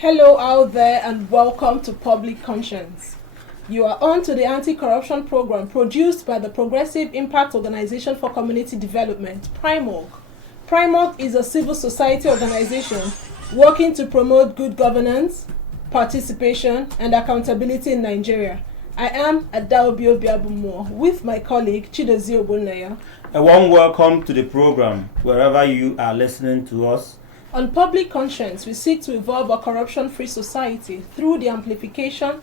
Hello out there and welcome to Public Conscience. You are on to the anti-corruption program produced by the Progressive Impact Organization for Community Development, PRIMOG. PRIMOG is a civil society organization working to promote good governance, participation, and accountability in Nigeria. I am Adaobi Obiabumo with my colleague Chidozie Ogbonnaya. A warm welcome to the program wherever you are listening to us. On Public Conscience, we seek to evolve a corruption-free society through the amplification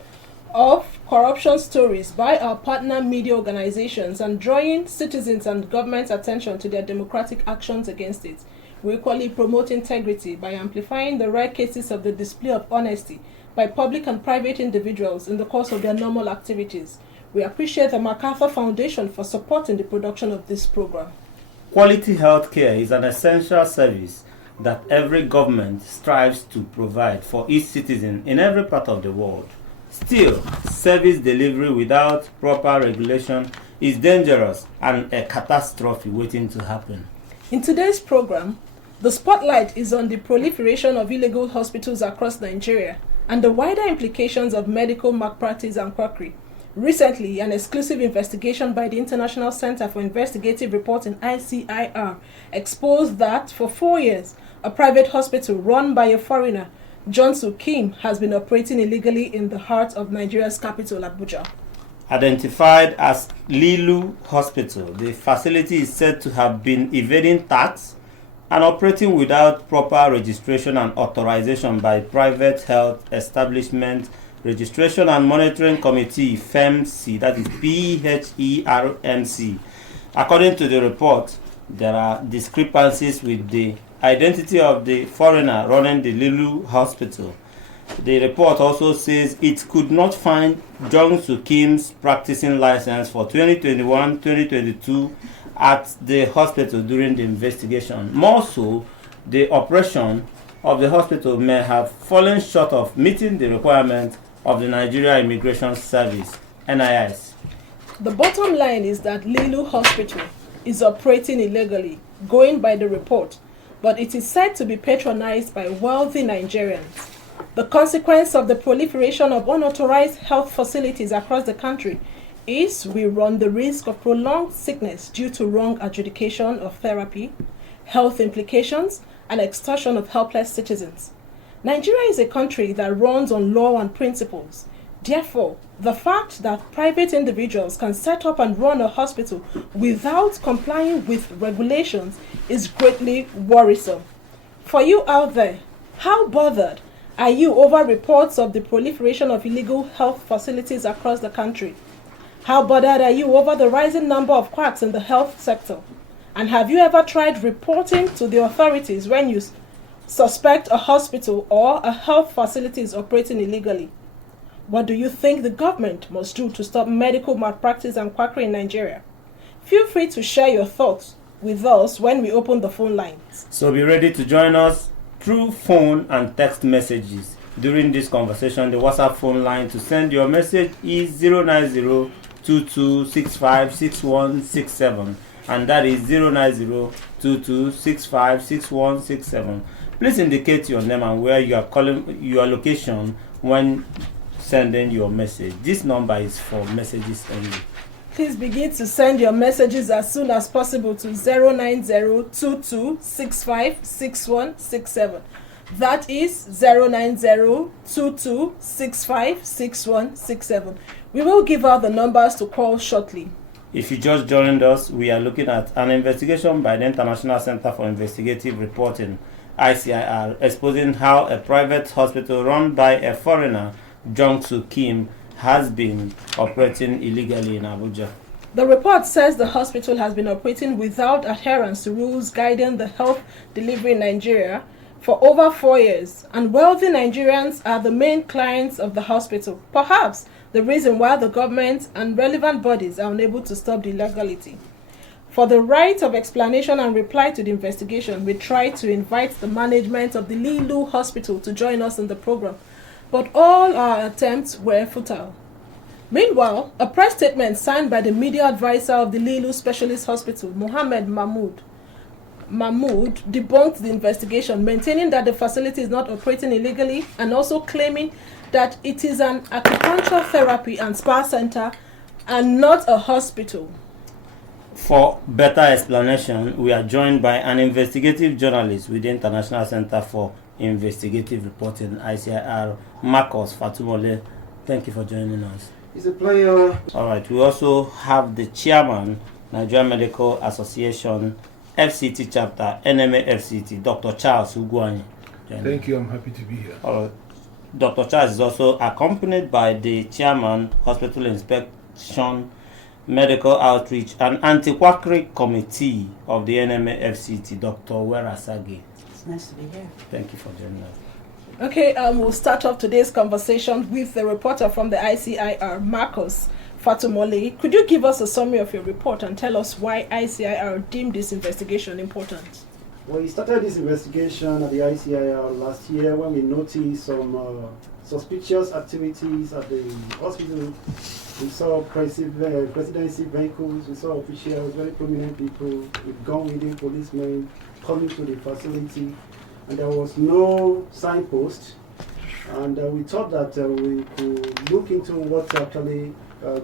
of corruption stories by our partner media organizations and drawing citizens and government's attention to their democratic actions against it. We equally promote integrity by amplifying the rare cases of the display of honesty by public and private individuals in the course of their normal activities. We appreciate the MacArthur Foundation for supporting the production of this program. Quality health care is an essential service that every government strives to provide for each citizen in every part of the world. Still, service delivery without proper regulation is dangerous and a catastrophe waiting to happen. In today's program, the spotlight is on the proliferation of illegal hospitals across Nigeria and the wider implications of medical malpractice and quackery. Recently, an exclusive investigation by the International Center for Investigative Reporting (ICIR) exposed that for 4 years, a private hospital run by a foreigner, Johnson Kim, has been operating illegally in the heart of Nigeria's capital, Abuja. Identified as Lilu Hospital, the facility is said to have been evading tax and operating without proper registration and authorization by Private Health Establishment Registration and Monitoring Committee, FEMC, that is PHERMC. According to the report, there are discrepancies with the identity of the foreigner running the Lilu Hospital. The report also says it could not find Jong Soo Kim's practicing license for 2021-2022 at the hospital during the investigation. More so, the operation of the hospital may have fallen short of meeting the requirements of the Nigeria Immigration Service, NIS. The bottom line is that Lilu Hospital is operating illegally, going by the report, but it is said to be patronized by wealthy Nigerians. The consequence of the proliferation of unauthorized health facilities across the country is we run the risk of prolonged sickness due to wrong adjudication of therapy, health implications, and extortion of helpless citizens. Nigeria is a country that runs on law and principles. Therefore, the fact that private individuals can set up and run a hospital without complying with regulations is greatly worrisome. For you out there, how bothered are you over reports of the proliferation of illegal health facilities across the country? How bothered are you over the rising number of quacks in the health sector? And have you ever tried reporting to the authorities when you suspect a hospital or a health facility is operating illegally? What do you think the government must do to stop medical malpractice and quackery in Nigeria? Feel free to share your thoughts with us when we open the phone lines. So be ready to join us through phone and text messages. During this conversation, the WhatsApp phone line to send your message is 090-2265-6167, and that is 090-2265-6167. Please indicate your name and where you are calling, your location when sending your message. This number is for messages only. Please begin to send your messages as soon as possible to 090-2265-6167. That is 090-2265-6167. We will give out the numbers to call shortly. If you just joined us, we are looking at an investigation by the International Center for Investigative Reporting, ICIR, exposing how a private hospital run by a foreigner, Jong Soo Kim, has been operating illegally in Abuja. The report says the hospital has been operating without adherence to rules guiding the health delivery in Nigeria for over 4 years, and wealthy Nigerians are the main clients of the hospital. Perhaps the reason why the government and relevant bodies are unable to stop the illegality. For the right of explanation and reply to the investigation, we tried to invite the management of the Lilu Hospital to join us in the program, but all our attempts were futile. Meanwhile, a press statement signed by the media advisor of the Lilu Specialist Hospital, Mohammed Mahmood, Mahmood debunked the investigation, maintaining that the facility is not operating illegally and also claiming that it is an acupuncture therapy and spa center and not a hospital. For better explanation, we are joined by an investigative journalist with the International Center for Investigative Reporting, ICIR, Marcus Fatumole. Thank you for joining us. It's a pleasure. All right. We also have the chairman, Nigerian Medical Association, FCT chapter, NMA FCT, Dr. Charles Ugwuanyi. Thank you. I'm happy to be here. All right. Dr. Charles is also accompanied by the chairman, Hospital Inspection, Medical Outreach, and Anti-Quackery Committee of the NMA FCT, Dr. Wera Sagi. It's nice to be here. Thank you for joining us. Okay, we'll start off today's conversation with the reporter from the ICIR, Marcus Fatumole. Could you give us a summary of your report and tell us why ICIR deemed this investigation important? Well, we started this investigation at the ICIR last year when we noticed some suspicious activities at the hospital. We saw presidency vehicles, we saw officials, very prominent people with gun-wielding policemen coming to the facility, and there was no signpost. And we thought that we could look into what actually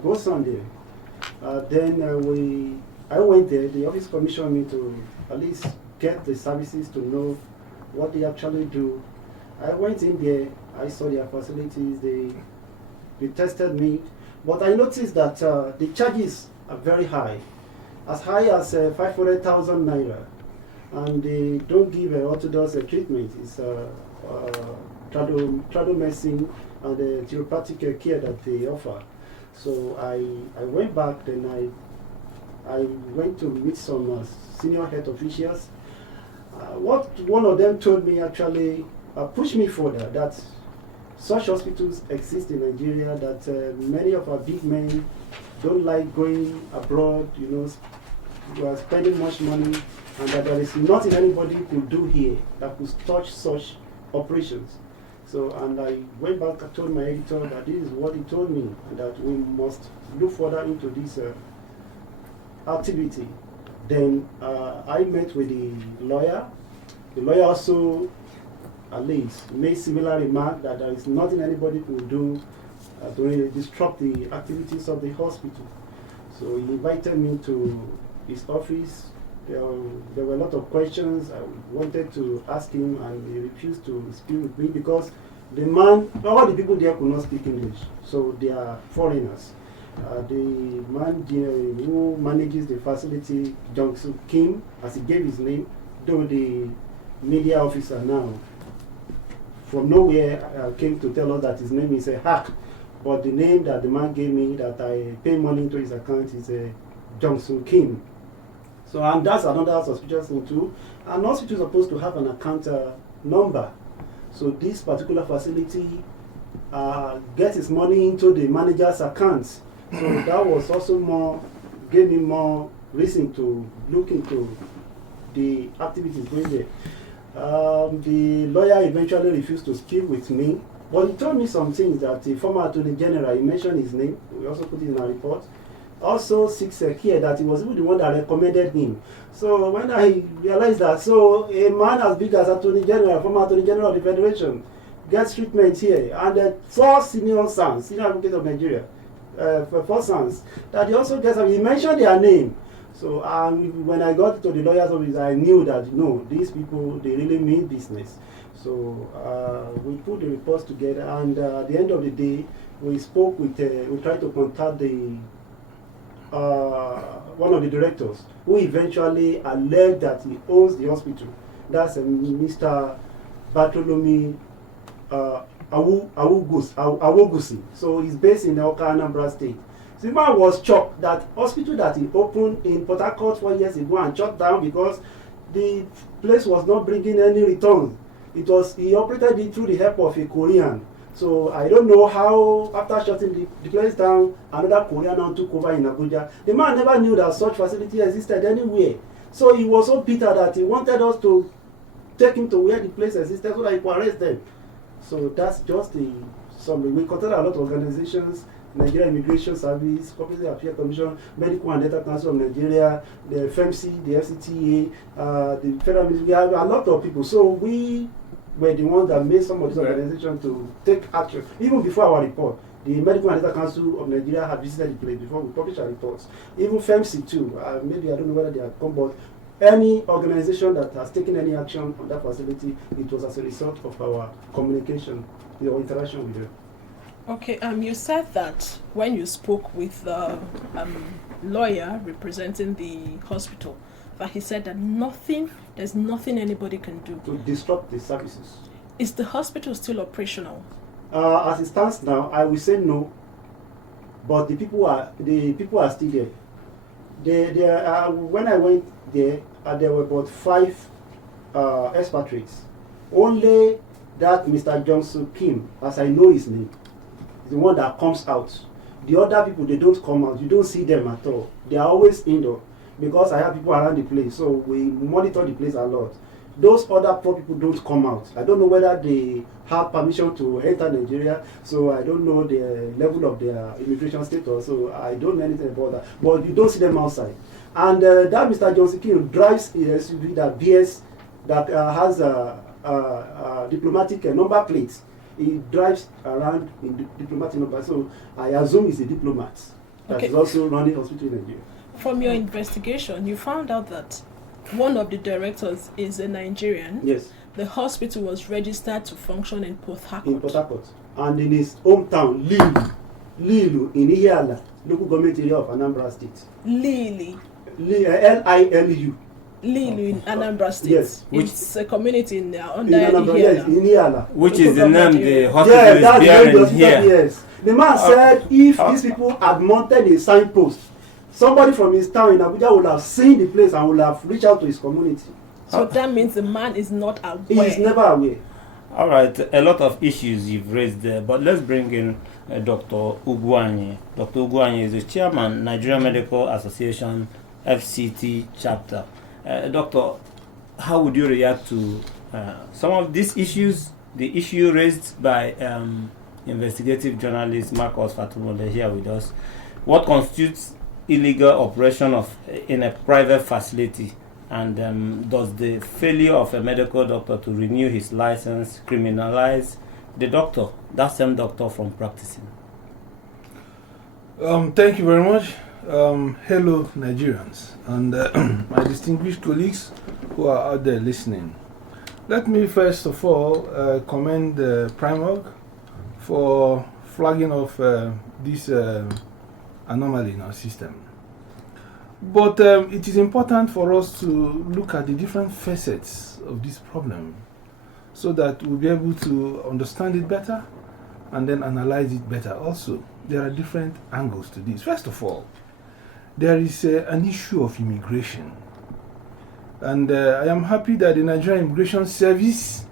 goes on there. I went there, the office commissioned me to at least get the services to know what they actually do. I went in there, I saw their facilities, they tested me, but I noticed that the charges are very high as 500,000 naira, and they don't give orthodox treatment. It's tradomedicine and the therapeutic care that they offer. So I went back, then I went to meet some senior health officials. What one of them told me actually pushed me further, that such hospitals exist in Nigeria, that many of our big men don't like going abroad, we are spending much money, and that there is nothing anybody could do here that could touch such operations. So, and I went back, I told my editor that this is what he told me, and that we must look further into this activity. Then I met with the lawyer. The lawyer also, at least, made similar remark that there is nothing anybody could do to disrupt the activities of the hospital. So he invited me to his office. There were a lot of questions I wanted to ask him, and he refused to speak with me because the man, all the people there could not speak English, so they are foreigners. The man who manages the facility, Jung-Soo Kim, as he gave his name, though the media officer now, from nowhere came to tell us that his name is a hack, but the name that the man gave me that I pay money into his account is Jung-Soo Kim. So, and that's another suspicious thing too. An hospital is supposed to have an account number. So this particular facility gets its money into the manager's account. So that was also gave me more reason to look into the activities going there. The lawyer eventually refused to speak with me, but he told me some things that the former Attorney General, he mentioned his name, we also put it in our report, also seeks here that he was even the one that recommended him. So when I realized that, so a man as big as Attorney General, former Attorney General of the Federation, gets treatment here, and 4 senior sons, senior advocates of Nigeria, 4 sons, that he also gets, he mentioned their name. So when I got to the lawyer's office, I knew that, no, these people, they really mean business. So we put the reports together, and at the end of the day, we spoke with, we tried to contact the one of the directors, who eventually alleged that he owns the hospital. That's Mr. Bartholomew Awogusi. So he's based in Oka, Anambra State. The man was shocked that hospital that he opened in Port Harcourt 4 years ago and shut down because the place was not bringing any returns. He operated it through the help of a Korean. So I don't know how, after shutting the place down, another Korean now took over in Abuja. The man never knew that such facility existed anywhere. So he was so bitter that he wanted us to take him to where the place existed so that he could arrest them. So that's just the summary. We contacted a lot of organizations, Nigeria Immigration Service, Corporate Affairs Commission, Medical and Dental Council of Nigeria, the FMC, the FCTA, the Federal Ministry. We have a lot of people. So we were the ones that made some of these organizations to take action. Even before our report, the Medical and Dental Council of Nigeria had visited the place before we published our reports. Even FMC too, maybe I don't know whether they have come, but any organization that has taken any action on that facility, it was as a result of our communication, our interaction with them. Okay, you said that when you spoke with the lawyer representing the hospital, that he said that there's nothing anybody can do to disrupt the services. Is the hospital still operational? As it stands now, I will say no, but the people are still there. When I went there were about 5 expatriates. Only that Mr. Johnson Kim, as I know his name, is the one that comes out. The other people, they don't come out. You don't see them at all. They are always indoor because I have people around the place, so we monitor the place a lot. Those other poor people don't come out. I don't know whether they have permission to enter Nigeria, so I don't know the level of their immigration status, so I don't know anything about that. But you don't see them outside. And that Mr. Johnson King drives a SUV that BS that has a diplomatic number plate. He drives around in diplomatic number, so I assume he's a diplomat that is also running hospital in Nigeria. From your investigation, you found out that one of the directors is a Nigerian. Yes. The hospital was registered to function in Port Harcourt. In Port Harcourt. And in his hometown, Lilu, in Ihiala, local government area of Anambra State. Lilu. Lilu. Lilu in Anambra State. Yes. It's a community in under Ihiala. Yes, in Ihiala. Which is the name the hospital is bearing here. Yes. The man said if these people had mounted a signpost, somebody from his town in Abuja would have seen the place and would have reached out to his community. So that means the man is not aware. He is never aware. All right, a lot of issues you've raised there, but let's bring in Dr. Ugwuanyi. Dr. Ugwuanyi is the chairman, Nigerian Medical Association, FCT chapter. Doctor, how would you react to some of these issues, the issue raised by investigative journalist MacArthur here with us? What constitutes illegal operation in a private facility, and does the failure of a medical doctor to renew his license criminalize the doctor, that same doctor, from practicing? Thank you very much. Hello Nigerians and my distinguished colleagues who are out there listening. Let me first of all commend Primark for flagging off this anomaly in our system. But it is important for us to look at the different facets of this problem so that we'll be able to understand it better and then analyze it better. Also, there are different angles to this. First of all, there is an issue of immigration. And I am happy that the Nigerian Immigration Service,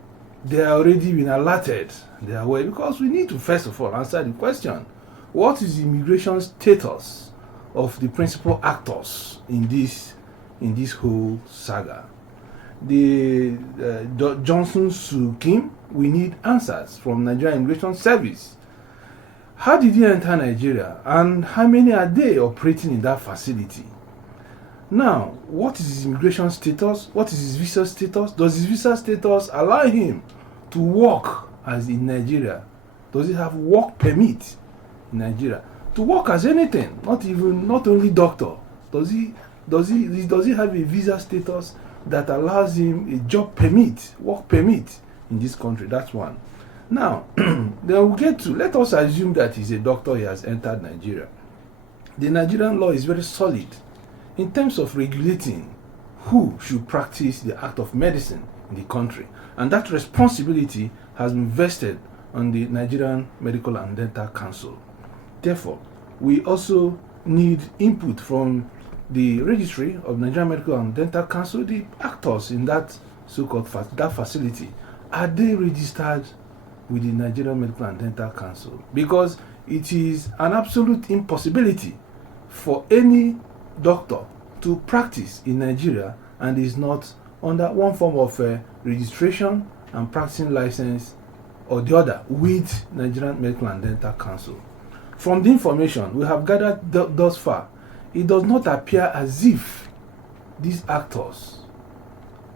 they are already been alerted. They are aware, because we need to first of all answer the question: what is the immigration status of the principal actors in this whole saga? The Johnson Sue Kim, we need answers from Nigerian Immigration Service. How did he enter Nigeria, and how many are they operating in that facility? Now, what is his immigration status? What is his visa status? Does his visa status allow him to work as in Nigeria? Does he have work permit in Nigeria to work as anything, not only doctor? Does he have a visa status that allows him a job permit, work permit in this country? That's one. Now, then we'll get to, let us assume that he's a doctor, he has entered Nigeria. The Nigerian law is very solid in terms of regulating who should practice the act of medicine in the country. And that responsibility has been vested on the Nigerian Medical and Dental Council. Therefore, we also need input from the registry of Nigerian Medical and Dental Council, the actors in that so-called that facility. Are they registered with the Nigerian Medical and Dental Council? Because it is an absolute impossibility for any doctor to practice in Nigeria and is not under one form of registration and practicing license or the other with Nigerian Medical and Dental Council. from the information we have gathered thus far, it does not appear as if these actors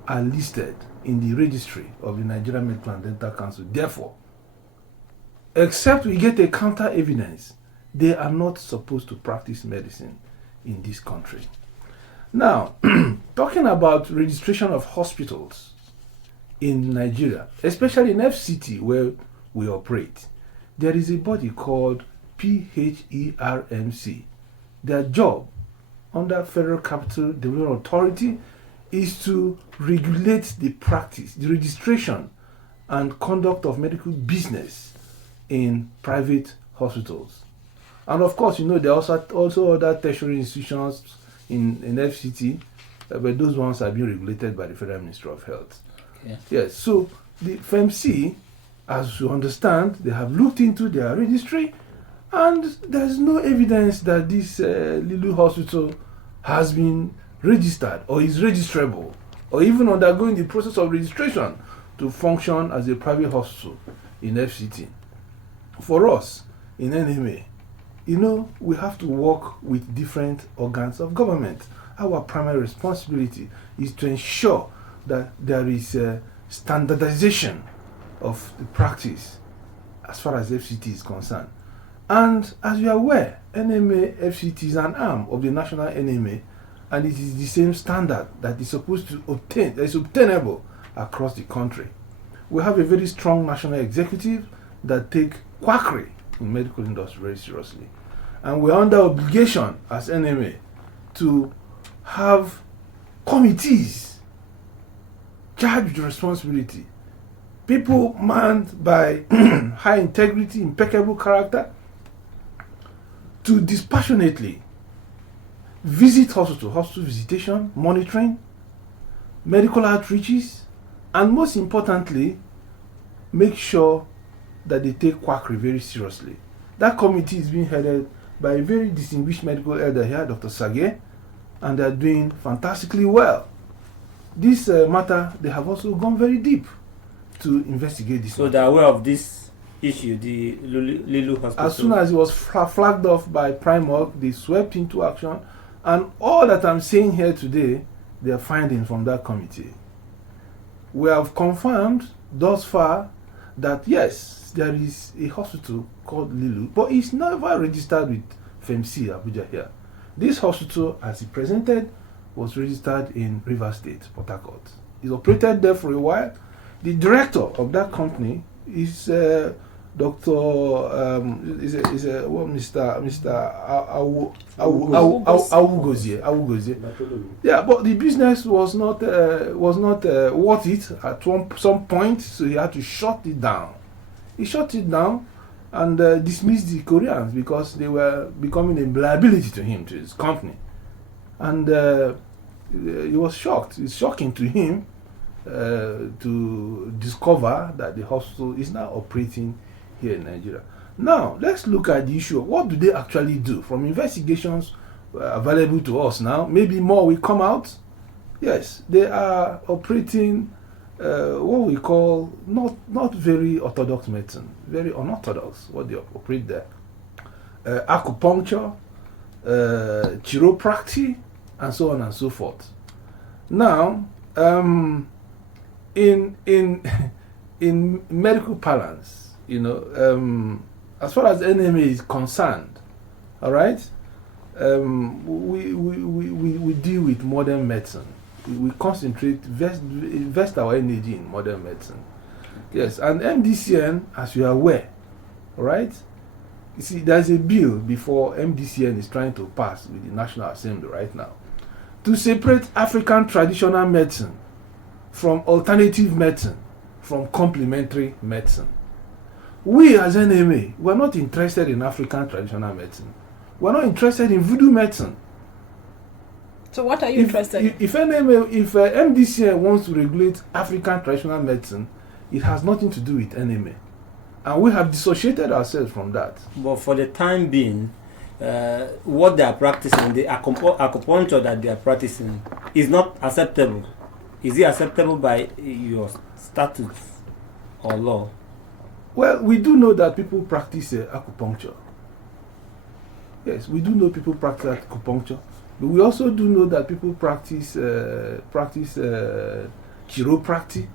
are listed in the registry of the Nigerian Medical and Dental Council. Therefore, except we get a counter evidence, they are not supposed to practice medicine in this country. Now, talking about registration of hospitals in Nigeria, especially in FCT where we operate, there is a body called PHERMC. Their job under Federal Capital Development Authority is to regulate the practice, the registration and conduct of medical business in private hospitals. And of course, there are also other tertiary institutions in FCT, but those ones are being regulated by the Federal Ministry of Health. Okay. Yes, so the FMC, as you understand, they have looked into their registry, and there's no evidence that this Lilu hospital has been registered or is registrable or even undergoing the process of registration to function as a private hospital in FCT. For us in NMA, we have to work with different organs of government. Our primary responsibility is to ensure that there is a standardization of the practice as far as FCT is concerned. And as you are aware, NMA FCT is an arm of the national NMA, and it is the same standard that is supposed to obtain, that is obtainable across the country. We have a very strong national executive that take quackery in medical industry very seriously. And we are under obligation as NMA to have committees charged with responsibility, people manned by high integrity, impeccable character, to dispassionately visit hospital visitation, monitoring, medical outreaches, and most importantly, make sure that they take quackery very seriously. That committee is being headed by a very distinguished medical elder here, Dr. Sage, and they are doing fantastically well. This matter, they have also gone very deep to investigate this. So they are aware of this issue, the Lilu hospital. As soon as it was flagged off by Primark, they swept into action, and all that I'm saying here today, they are finding from that committee. We have confirmed thus far that yes, there is a hospital called Lilu, but it's never registered with FMC Abuja here. This hospital, as it presented, was registered in River State, Port Harcourt. It's operated there for a while. The director of that company is Mr. Awugozie. Yeah, but the business was not worth it at some point, so he had to shut it down. He shut it down and dismissed the Koreans because they were becoming a liability to him, to his company. And he was shocked. It's shocking to him to discover that the hospital is now operating here in Nigeria. Now, let's look at the issue of what do they actually do. From investigations available to us now, maybe more will come out. Yes, they are operating what we call not very orthodox medicine, very unorthodox, what they operate there. Acupuncture, chiropractic, and so on and so forth. Now, in medical parlance, as far as NMA is concerned, all right, we deal with modern medicine. We concentrate, invest our energy in modern medicine. Yes, and MDCN, as you are aware, all right, you see, there's a bill before MDCN is trying to pass with the National Assembly right now to separate African traditional medicine from alternative medicine, from complementary medicine. We as NMA, we're not interested in African traditional medicine. We're not interested in voodoo medicine. So what are you interested in? If MDCN wants to regulate African traditional medicine, it has nothing to do with NMA. And we have dissociated ourselves from that. But for the time being, what they are practicing, the acupuncture that they are practicing, is not acceptable. Is it acceptable by your statutes or law? Well, we do know that people practice acupuncture. Yes, we do know people practice acupuncture, but we also do know that people practice chiropractic,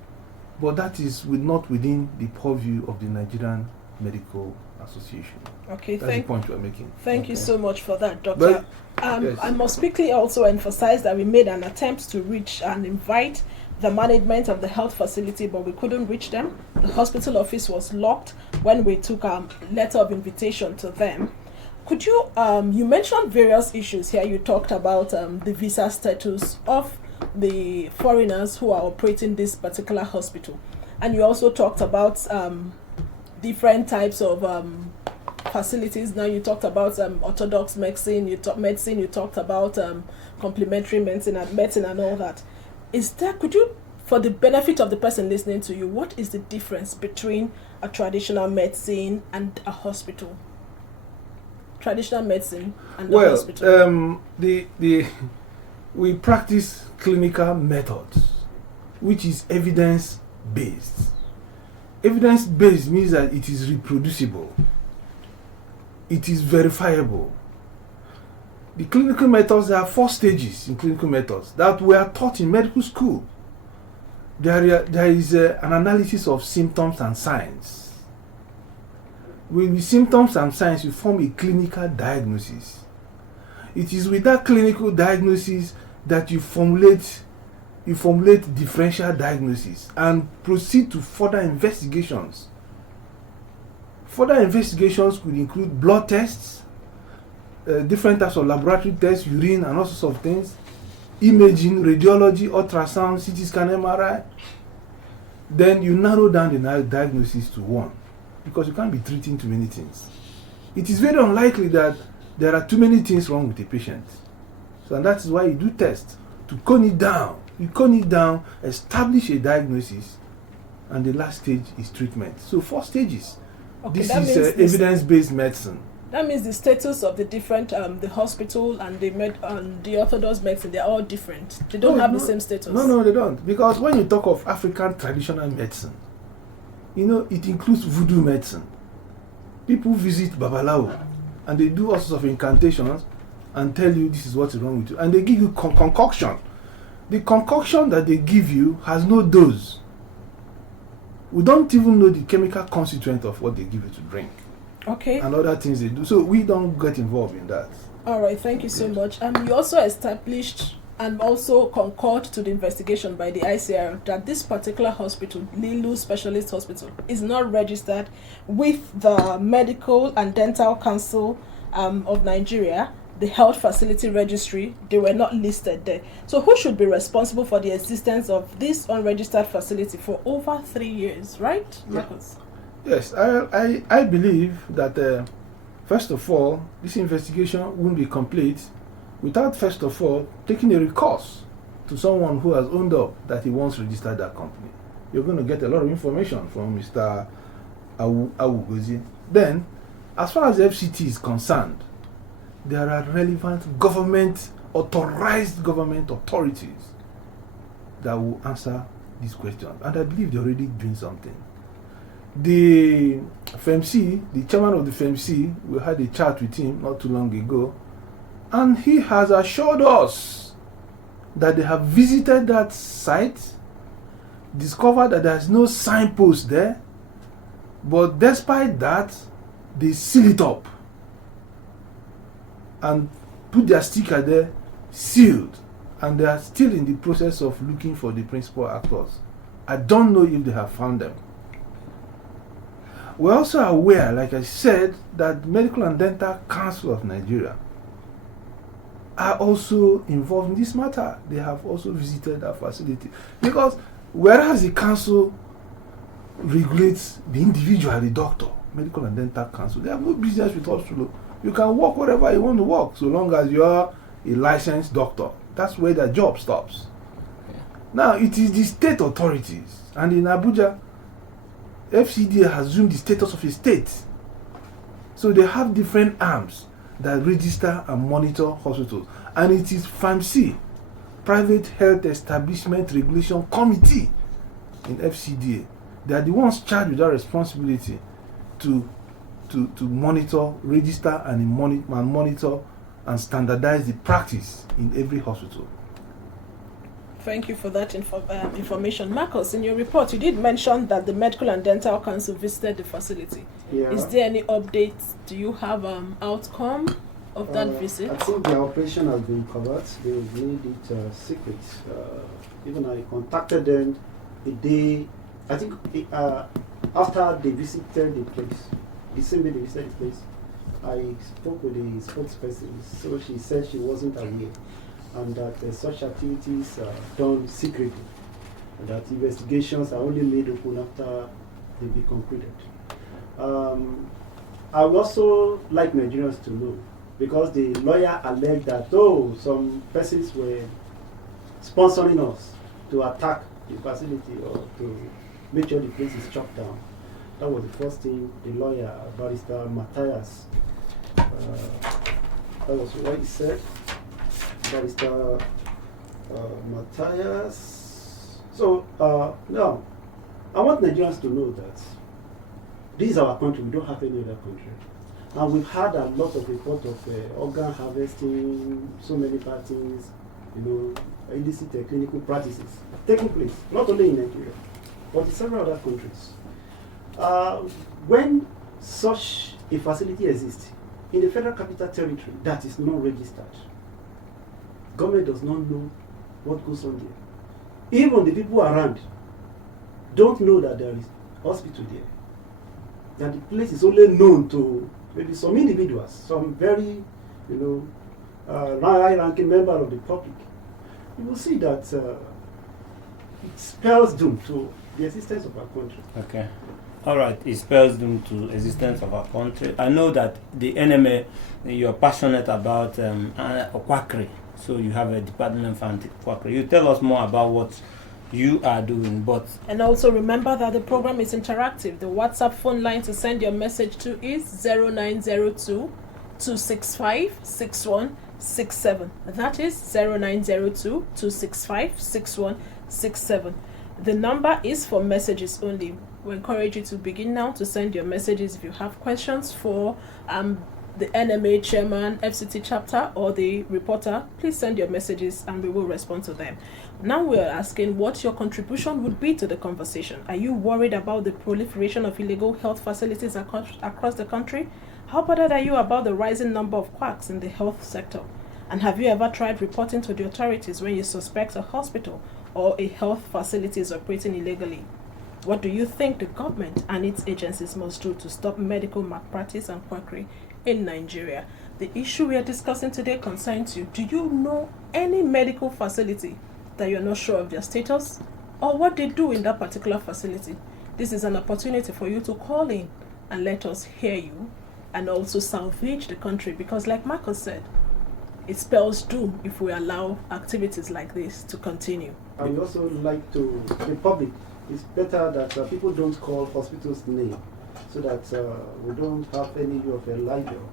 but that is not within the purview of the Nigerian Medical Association. Okay, That's the point we're making. Thank you so much for that, Doctor. Yes. I must quickly also emphasize that we made an attempt to reach and invite the management of the health facility, but we couldn't reach them. The hospital office was locked when we took a letter of invitation to them. Could you, you mentioned various issues here. You talked about the visa status of the foreigners who are operating this particular hospital. And you also talked about different types of facilities. Now you talked about orthodox medicine, you talked about complementary medicine and all that. Could you, for the benefit of the person listening to you, what is the difference between a traditional medicine and a hospital? Traditional medicine and a hospital. We practice clinical methods, which is evidence-based. Evidence-based means that it is reproducible. It is verifiable. The clinical methods, there are 4 stages in clinical methods that were taught in medical school. There is an analysis of symptoms and signs. With the symptoms and signs, you form a clinical diagnosis. It is with that clinical diagnosis that you formulate differential diagnosis and proceed to further investigations. Further investigations could include blood tests, different types of laboratory tests, urine and all sorts of things, imaging, radiology, ultrasound, CT scan, MRI. Then you narrow down the diagnosis to one, because you can't be treating too many things. It is very unlikely that there are too many things wrong with a patient. So, and that is why you do tests to cone it down. You cone it down, establish a diagnosis, and the last stage is treatment. So 4 stages. Okay, this is evidence-based medicine. That means the status of the different, the hospital and the orthodox medicine, they are all different. They don't have the same status. No, they don't. Because when you talk of African traditional medicine, it includes voodoo medicine. People visit Babalawo and they do all sorts of incantations and tell you this is what's wrong with you. And they give you concoction. The concoction that they give you has no dose. We don't even know the chemical constituent of what they give you to drink. Okay. And other things they do. So we don't get involved in that. All right, thank you so much. You also established and also concurred to the investigation by the ICR that this particular hospital, Lilu Specialist Hospital, is not registered with the Medical and Dental Council of Nigeria, the Health Facility Registry. They were not listed there. So who should be responsible for the existence of this unregistered facility for over 3 years, right, Marcus? Yes, I believe that first of all, this investigation won't be complete without first of all taking a recourse to someone who has owned up that he once registered that company. You're going to get a lot of information from Mr. Awugozi. Then, as far as the FCT is concerned, there are relevant authorized government authorities that will answer these questions. And I believe they're already doing something. The FMC, the chairman of the FMC, we had a chat with him not too long ago, and he has assured us that they have visited that site, discovered that there's no signpost there, but despite that, they seal it up and put their sticker there, sealed, and they are still in the process of looking for the principal actors. I don't know if they have found them. We're also aware, like I said, that Medical and Dental Council of Nigeria are also involved in this matter. They have also visited our facility. Because whereas the council regulates the individual, the doctor, Medical and Dental Council, they have no business with hospital. You can work wherever you want to work, so long as you are a licensed doctor. That's where their job stops. Yeah. Now, it is the state authorities, and in Abuja, FCDA has assumed the status of a state. So they have different arms that register and monitor hospitals. And it is FAMC, Private Health Establishment Regulation Committee in FCDA. They are the ones charged with that responsibility to to monitor, register, and monitor and standardize the practice in every hospital. Thank you for that information. Marcus, in your report, you did mention that the Medical and Dental Council visited the facility. Yeah. Is there any updates? Do you have outcome of that visit? I think the operation has been covered. They made it secret. Even I contacted them the day, I think after they visited the place, the same day they visited the place, I spoke with the spokesperson. So she said she wasn't aware, and that such activities are done secretly, and that investigations are only made open after they be concluded. I would also like Nigerians to know, because the lawyer alleged that some persons were sponsoring us to attack the facility or to make sure the place is shut down. That was the first thing the lawyer, Barrister Matthias, that was what he said. Barrister Matthias. So, now, I want Nigerians to know that this is our country, we don't have any other country. And we've had a lot of reports of organ harvesting, so many bad things, illicit clinical practices taking place, not only in Nigeria, but in several other countries. When such a facility exists in the Federal Capital Territory that is not registered, government does not know what goes on there. Even the people around don't know that there is hospital there. That the place is only known to maybe some individuals, some very, high-ranking member of the public. You will see that it spells doom to the existence of our country. Okay. All right. It spells doom to existence of our country. I know that the NMA, you're passionate about quackery. So you have a department for anti-quackery. You tell us more about what you are doing, and also remember that the program is interactive. The WhatsApp phone line to send your message to is 0902 265 6167. That is 0902 265 6167. The number is for messages only. We encourage you to begin now to send your messages if you have questions for the NMA chairman, FCT chapter, or the reporter. Please send your messages and we will respond to them. Now we are asking what your contribution would be to the conversation. Are you worried about the proliferation of illegal health facilities across the country? How bothered are you about the rising number of quacks in the health sector? And have you ever tried reporting to the authorities when you suspect a hospital or a health facility is operating illegally? What do you think the government and its agencies must do to stop medical malpractice and quackery in Nigeria? The issue we are discussing today concerns you. Do you know any medical facility that you're not sure of their status or what they do in that particular facility? This is an opportunity for you to call in and let us hear you and also salvage the country, because like Marcus said, it spells doom if we allow activities like this to continue. I would also like to, the public, it's better that people don't call hospitals' name so that we don't have any of a libel.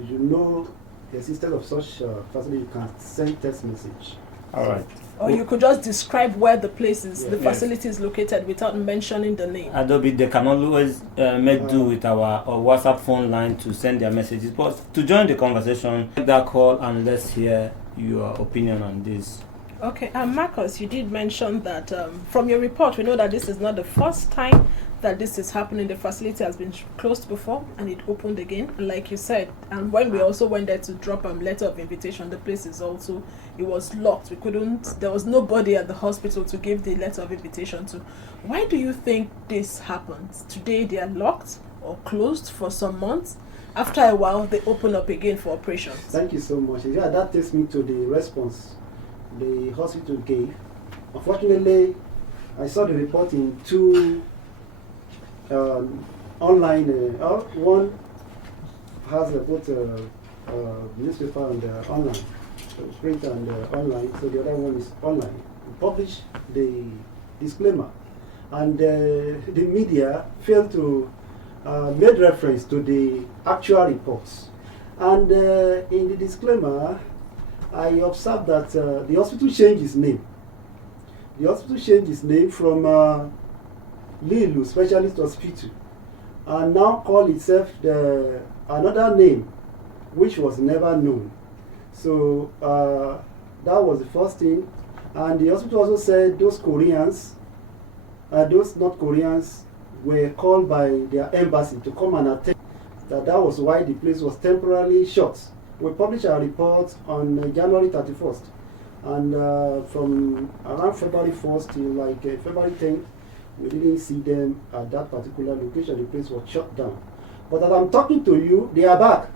If you know the existence of such facility, you can send text message. All right. Or you could just describe where the place is, the facility is located without mentioning the name. Adobe, they can always make do with our WhatsApp phone line to send their messages. But to join the conversation, take that call and let's hear your opinion on this. Okay, Marcus, you did mention that from your report, we know that this is not the first time that this is happening. The facility has been closed before and it opened again. And like you said, and when we also went there to drop a letter of invitation, the place is also, it was locked. There was nobody at the hospital to give the letter of invitation to. Why do you think this happens? Today they are locked or closed for some months. After a while, they open up again for operations. Thank you so much. Yeah, that takes me to the response the hospital gave. Unfortunately, I saw the report in two online. One has both newspaper and online, print and online. So the other one is online. We published the disclaimer, and the media failed to make reference to the actual reports. And in the disclaimer, I observed that the hospital changed its name. The hospital changed its name from Lilu Specialist Hospital and now call itself another name, which was never known. So that was the first thing. And the hospital also said those Koreans, those North Koreans, were called by their embassy to come and attend. That was why the place was temporarily shut. We published our report on January 31st. And from around February 1st till like February 10th, we didn't see them at that particular location. The place was shut down. But as I'm talking to you, they are back.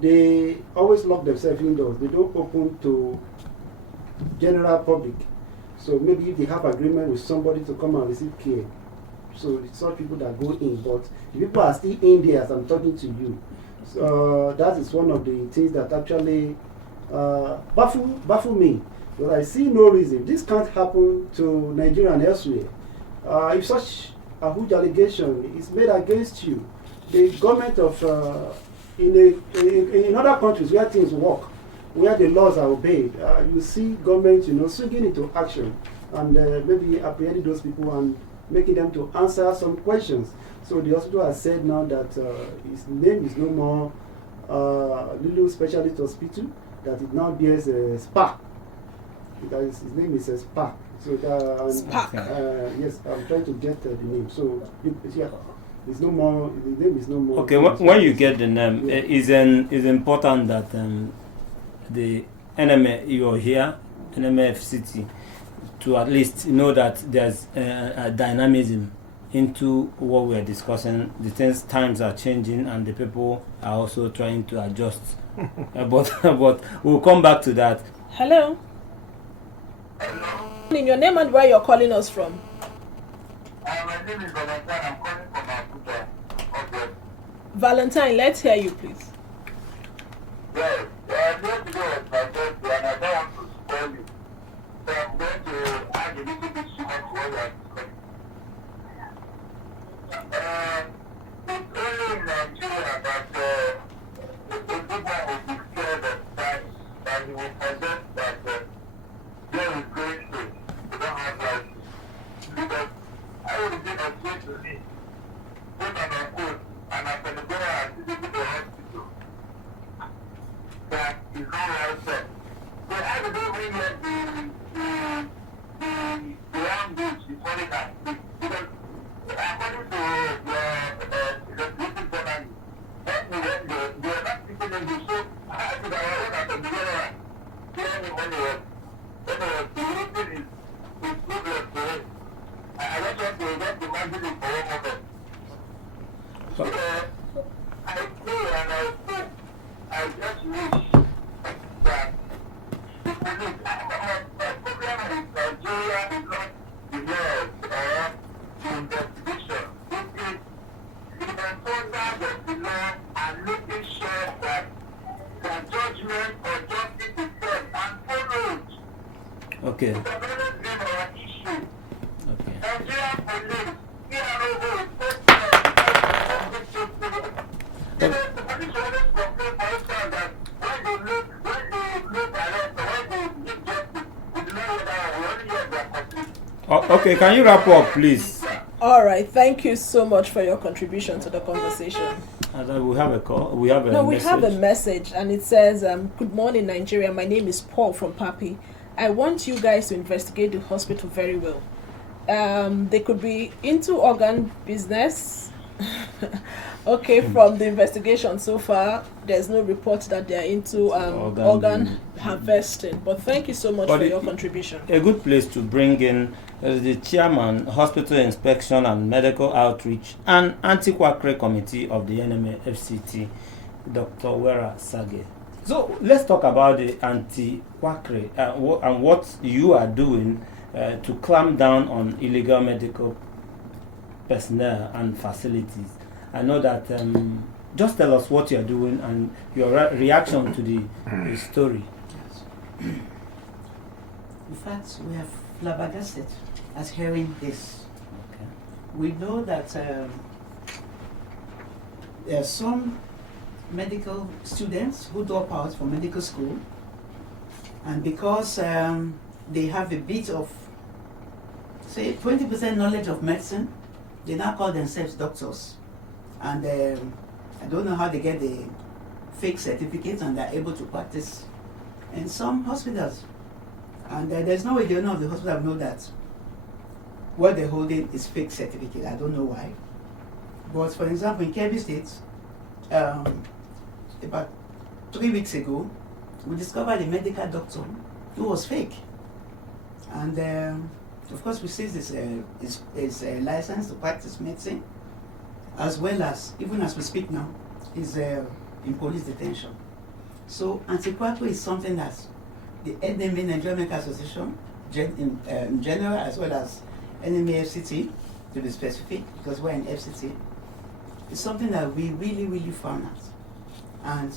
They always lock themselves indoors. They don't open to general public. So maybe if they have agreement with somebody to come and receive care, so it's not people that go in, but the people are still in there as I'm talking to you. So that is one of the things that actually baffle me. But I see no reason. This can't happen to Nigeria and elsewhere. If such a huge allegation is made against you, the government of in other countries where things work, where the laws are obeyed, you see government, swinging into action and maybe apprehending those people and making them to answer some questions. So the hospital has said now that his name is no more Lilu Specialist Hospital, that it now bears a SPA. His name is a SPA. So yes, I'm trying to get the name. So yeah, it's no more. The name is no more. Okay, when you get the name, it's important that the NMA you're here, NMFCT, to at least know that there's a dynamism into what we are discussing. The times are changing, and the people are also trying to adjust. But we'll come back to that. Hello. In your name and where you're calling us from. My name is Valentine. I'm calling from Abuja. Okay. Valentine, let's hear you, please. Yes. Yesterday was my birthday, and I don't want to spoil you. So I'm going to add a little bit to what you are discussing. It's only in Nigeria that the people will be scared of that he will forget that there is great things. They don't have license. Because I would have been afraid to me. Put on a coat and I can go and visit the hospital. That is not right there. So I would not bring the language before they can speak. Because according to the British government, that means they are not speaking English. So I had to go at the beginning. Tell me when they were developing his problem to it. I just want to imagine it for one moment. So I pray and I hope, I just wish that the police, the problem in Nigeria is not the laws or investigation. It is the enforcement of the law and making sure that the judgment or justice is served and followed. Okay. The government name our issue. Okay. Nigerian police, they are over. The police always complain, for instance, that when they look arrest or when they give justice, it's not whether we only hear their complaint. Okay, can you wrap up, please? All right, thank you so much for your contribution to the conversation. And we have a call. We have a No, message. we have a message, and it says, "Good morning, Nigeria. My name is Paul from Papi. I want you guys to investigate the hospital very well. They could be into organ business." Okay, from the investigation so far, there's no report that they're into organ harvesting. But thank you so much for your contribution. A good place to bring in the chairman, Hospital Inspection and Medical Outreach and Anti-Quackery Committee of the NMA-FCT, Dr. Wera Sage. So let's talk about the anti-quackery and what you are doing to clamp down on illegal medical personnel and facilities. I know that, just tell us what you're doing and your reaction to the story. Yes. In fact, we are flabbergasted at hearing this. Okay. We know that there are some medical students who drop out from medical school, and because they have a bit of, say, 20% knowledge of medicine, they now call themselves doctors. And I don't know how they get the fake certificates and they're able to practice in some hospitals. And there's no way the owner of the hospital will know that what they're holding is fake certificate. I don't know why. But for example, in Kebbi State, about 3 weeks ago, we discovered a medical doctor who was fake. And of course, we seized his license to practice medicine, as well as, even as we speak now, is in police detention. So anti-quackery is something that the NMA, Nigerian Medical Association, in general, as well as NMA FCT, to be specific, because we're in FCT, is something that we really, really found out. And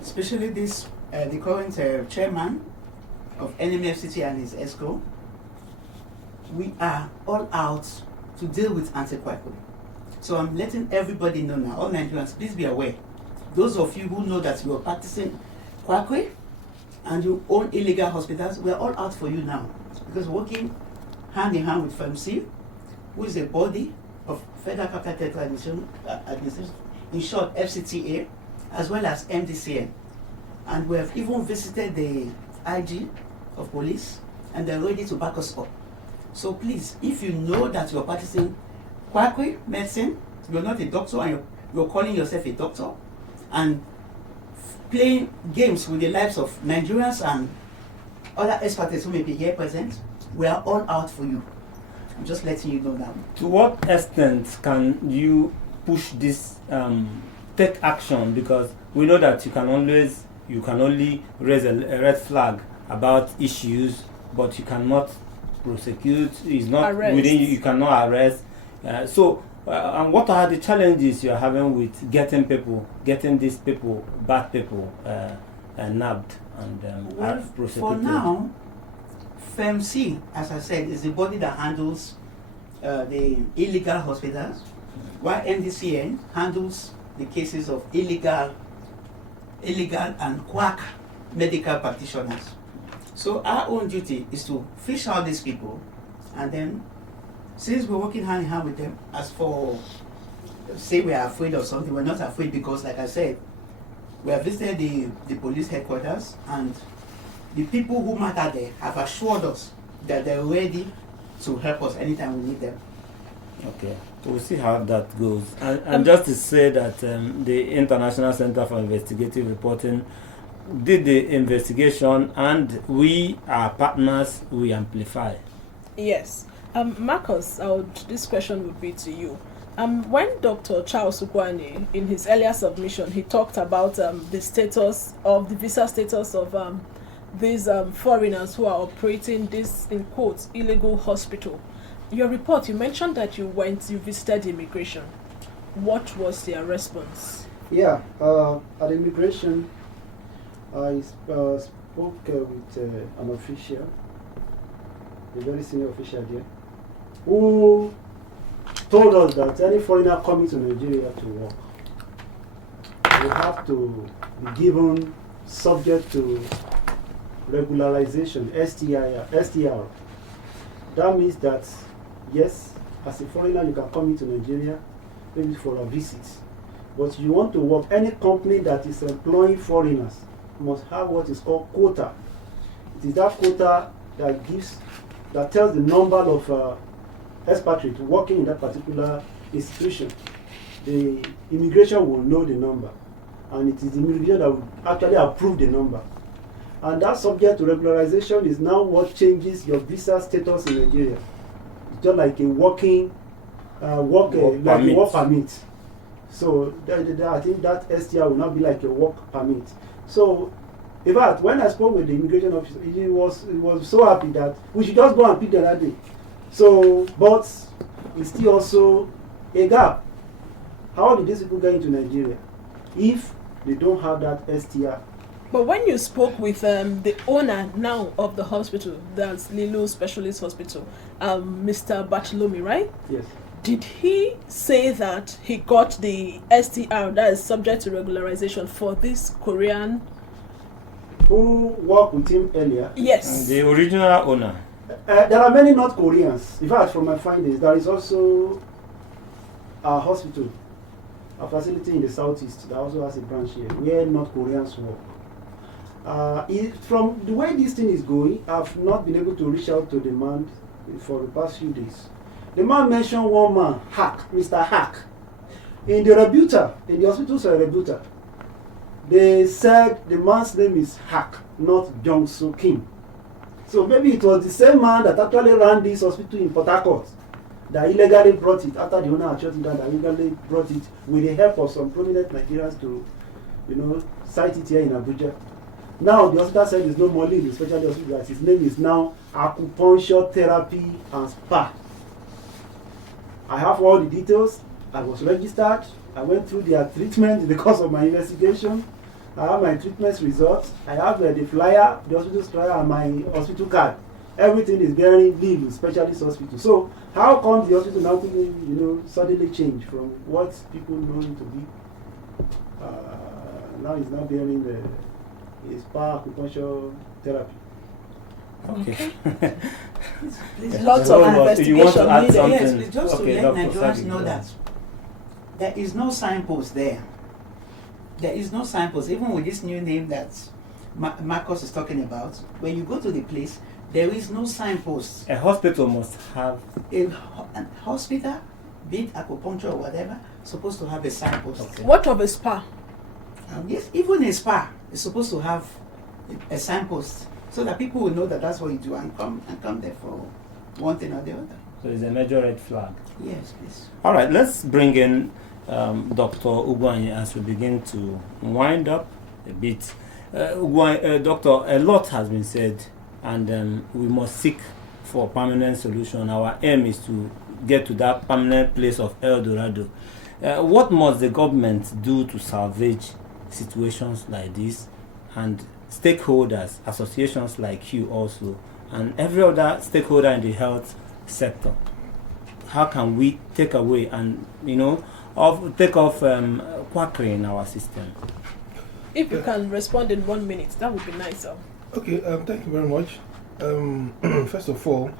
especially this, the current chairman of NMA FCT and his ESCO, we are all out to deal with anti-quackery. So I'm letting everybody know now, all Nigerians, please be aware. Those of you who know that you are practicing quackery and you own illegal hospitals, we are all out for you now. Because we're working hand in hand with FMC, who is a body of Federal Capital Territory Administration, in short, FCTA, as well as MDCN. And we have even visited the IG of police, and they're ready to back us up. So please, if you know that you're practicing quackery medicine, you're not a doctor and you're calling yourself a doctor, and playing games with the lives of Nigerians and other experts who may be here present, we are all out for you. I'm just letting you know now. To what extent can you push this, take action? Because we know that you can only raise a red flag about issues, but you cannot prosecute. It's not Arrest. within you. You cannot arrest. And what are the challenges you are having with getting these people, bad people, nabbed and prosecuted? For now, FMC, as I said, is the body that handles the illegal hospitals, while MDCN handles the cases of illegal and quack medical practitioners. So our own duty is to fish out these people, and then, since we're working hand in hand with them, as for, say we are afraid of something, we're not afraid because, like I said, we have visited the police headquarters, and the people who matter there have assured us that they're ready to help us anytime we need them. Okay, we'll see how that goes. And just to say that the International Center for Investigative Reporting did the investigation, and we are partners, we amplify. Yes. Marcus, this question would be to you. When Dr. Charles Ukwane, in his earlier submission, he talked about the visa status of these foreigners who are operating this, in quotes, illegal hospital. Your report, you mentioned that you visited immigration. What was their response? Yeah, at immigration, I spoke with an official, a very senior official there, who told us that any foreigner coming to Nigeria to work will have to be given subject to regularization, STR. That means that, yes, as a foreigner you can come into Nigeria maybe for a visit, but you want to work, any company that is employing foreigners must have what is called quota. It is that quota that tells the number of expatriates working in that particular institution. The immigration will know the number, and it is the immigration that will actually approve the number. And that subject to regularization is now what changes your visa status in Nigeria. It's just like a work permit. So I think that STR will not be like a work permit. So, in fact, when I spoke with the immigration officer, he was so happy that we should just go and pick the other day. So, but it's still also a gap. How did these people get into Nigeria if they don't have that STR? But when you spoke with the owner now of the hospital, that's Lilu Specialist Hospital, Mr. Bartholomew, right? Yes. Did he say that he got the STR that is subject to regularization for this Korean? Who worked with him earlier? Yes. The original owner. There are many North Koreans. In fact, from my findings, there is also a hospital a facility in the southeast that also has a branch here, where North Koreans work. From the way this thing is going, I've not been able to reach out to the man for the past few days. The man mentioned one man, Mr. Hack. In the hospitals of Rebuta, they said the man's name is Hack, not Jong Soo Kim. So maybe it was the same man that actually ran this hospital in Port Harcourt that illegally brought it after the owner had shut it down, that illegally brought it with the help of some prominent Nigerians to, site it here in Abuja. Now the hospital said there's no more leave, especially the hospital. His name is now Acupuncture Therapy and Spa. I have all the details. I was registered. I went through their treatment because of my investigation. I have my treatment results. I have the flyer, the hospital's flyer, and my hospital card. Everything is bearing leave in specialist hospital. So how come the hospital now suddenly change from what people know it to be? Now it's now bearing the spa acupuncture therapy. Okay. Please, Lots So, of you want to investigation add needed. something? yes, just Okay, to let Dr. Nigerians Sagi, know go that ahead. there is no signpost there. There is no signpost, even with this new name that Marcus is talking about. When you go to the place, there is no signpost. A hospital must have. A hospital, be it acupuncture or whatever, supposed to have a signpost. Okay. What of a spa? Yes, even a spa is supposed to have a signpost so that people will know that that's what you do and come there for one thing or the other. So it's a major red flag. Yes, please. All right, let's bring in Dr. Ugwanye as we begin to wind up a bit. Doctor, a lot has been said, and we must seek for a permanent solution. Our aim is to get to that permanent place of El Dorado. What must the government do to salvage situations like this, and stakeholders, associations like you also, and every other stakeholder in the health sector? How can we take away and take off quackery in our system? If you can respond in 1 minute, that would be nice. Okay, thank you very much. First of all,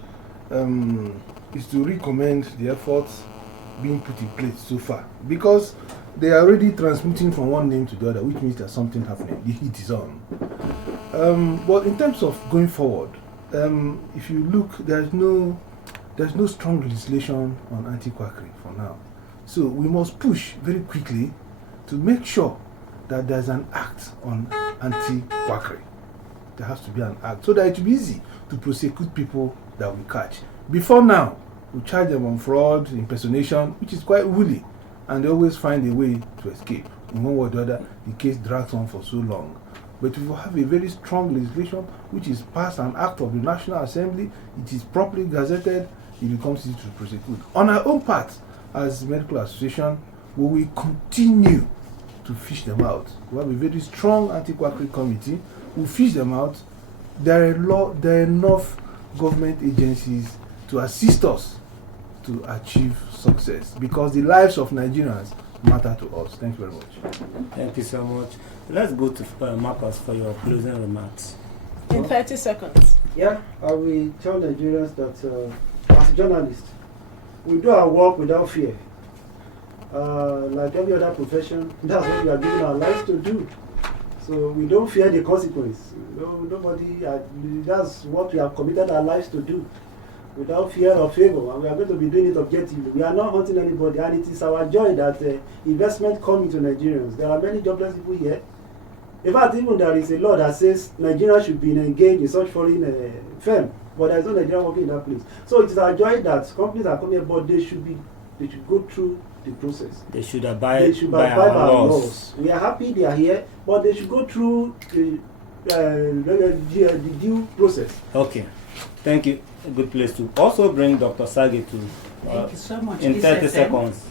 is to recommend the efforts being put in place so far, because they are already transmitting from one name to the other, which means there's something happening. The heat is on. But in terms of going forward, if you look, there's no strong legislation on anti-quackery for now. So we must push very quickly to make sure that there's an act on anti-quackery. There has to be an act so that it will be easy to prosecute people that we catch. Before now, we charge them on fraud, impersonation, which is quite woolly, and they always find a way to escape. In one way or the other, the case drags on for so long. But if you have a very strong legislation, which is passed an act of the National Assembly, it is properly gazetted, it becomes easy to prosecute. On our own part, as Medical Association, we will continue to fish them out. We have a very strong anti-quackery committee. We'll fish them out. There are enough government agencies to assist us to achieve success, because the lives of Nigerians matter to us. Thank you very much. Thank you so much. Let's go to Marcus for your closing remarks. In 30 seconds. Yeah, I will tell Nigerians that as journalists, we do our work without fear. Like every other profession, that's what we are giving our lives to do. So we don't fear the consequence. That's what we have committed our lives to do, without fear or favor, and we are going to be doing it objectively. We are not hunting anybody, and it is our joy that investment coming to Nigerians. There are many jobless people here. In fact, even there is a law that says Nigerians should be engaged in such foreign firm, but there is no Nigerian working in that place. So it is our joy that companies are coming here, but they should go through the process. They should abide by our laws. We are happy they are here, but they should go through the due process. Okay, thank you. A good place to also bring Dr. Sagi to. Thank you so much. In This 30 FM, seconds.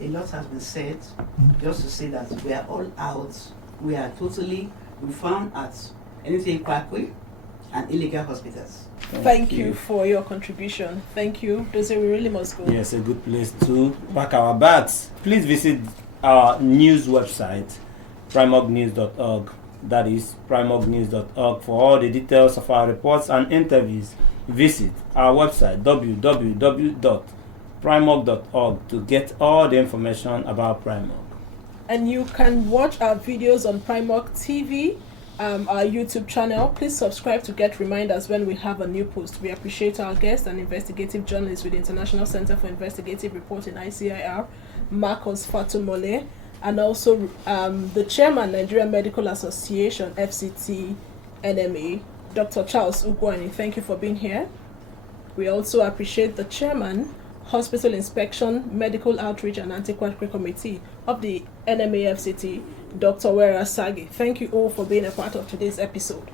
A lot has been said. Just to say that we are all out. We found at anything quackery and illegal hospitals. Thank you for your contribution. Thank you. Those we really must go. Yes, a good place to pack our bags. Please visit our news website, primognews.org. That is primognews.org for all the details of our reports and interviews. Visit our website, www.primog.org, to get all the information about Primog. And you can watch our videos on Primark TV, our YouTube channel. Please subscribe to get reminders when we have a new post. We appreciate our guest and investigative journalist with the International Center for Investigative Reporting, ICIR, Marcos Fatumole, and also the chairman, Nigerian Medical Association, FCT, NMA, Dr. Charles Ugwani. Thank you for being here. We also appreciate the chairman, Hospital Inspection, Medical Outreach and Anti-Quackery Committee of the NMA FCT, Dr. Wera Sagi. Thank you all for being a part of today's episode.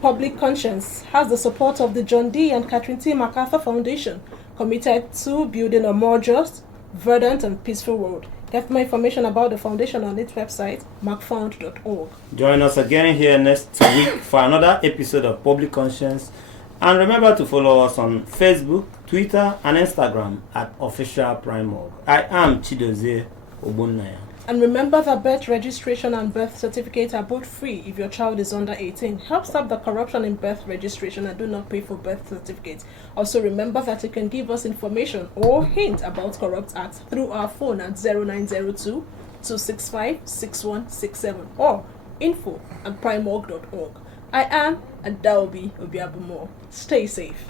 Public Conscience has the support of the John D. and Catherine T. MacArthur Foundation, committed to building a more just, verdant and peaceful world. Get more information about the foundation on its website, macfound.org. Join us again here next week for another episode of Public Conscience. And remember to follow us on Facebook, Twitter, and Instagram at Official Primark. I am Chidozie Ogbonnaya. And remember that birth registration and birth certificate are both free if your child is under 18. Help stop the corruption in birth registration and do not pay for birth certificates. Also remember that you can give us information or hint about corrupt acts through our phone at 0902-265-6167 or info@primark.org. I am Adaobi Obiabumo. Stay safe.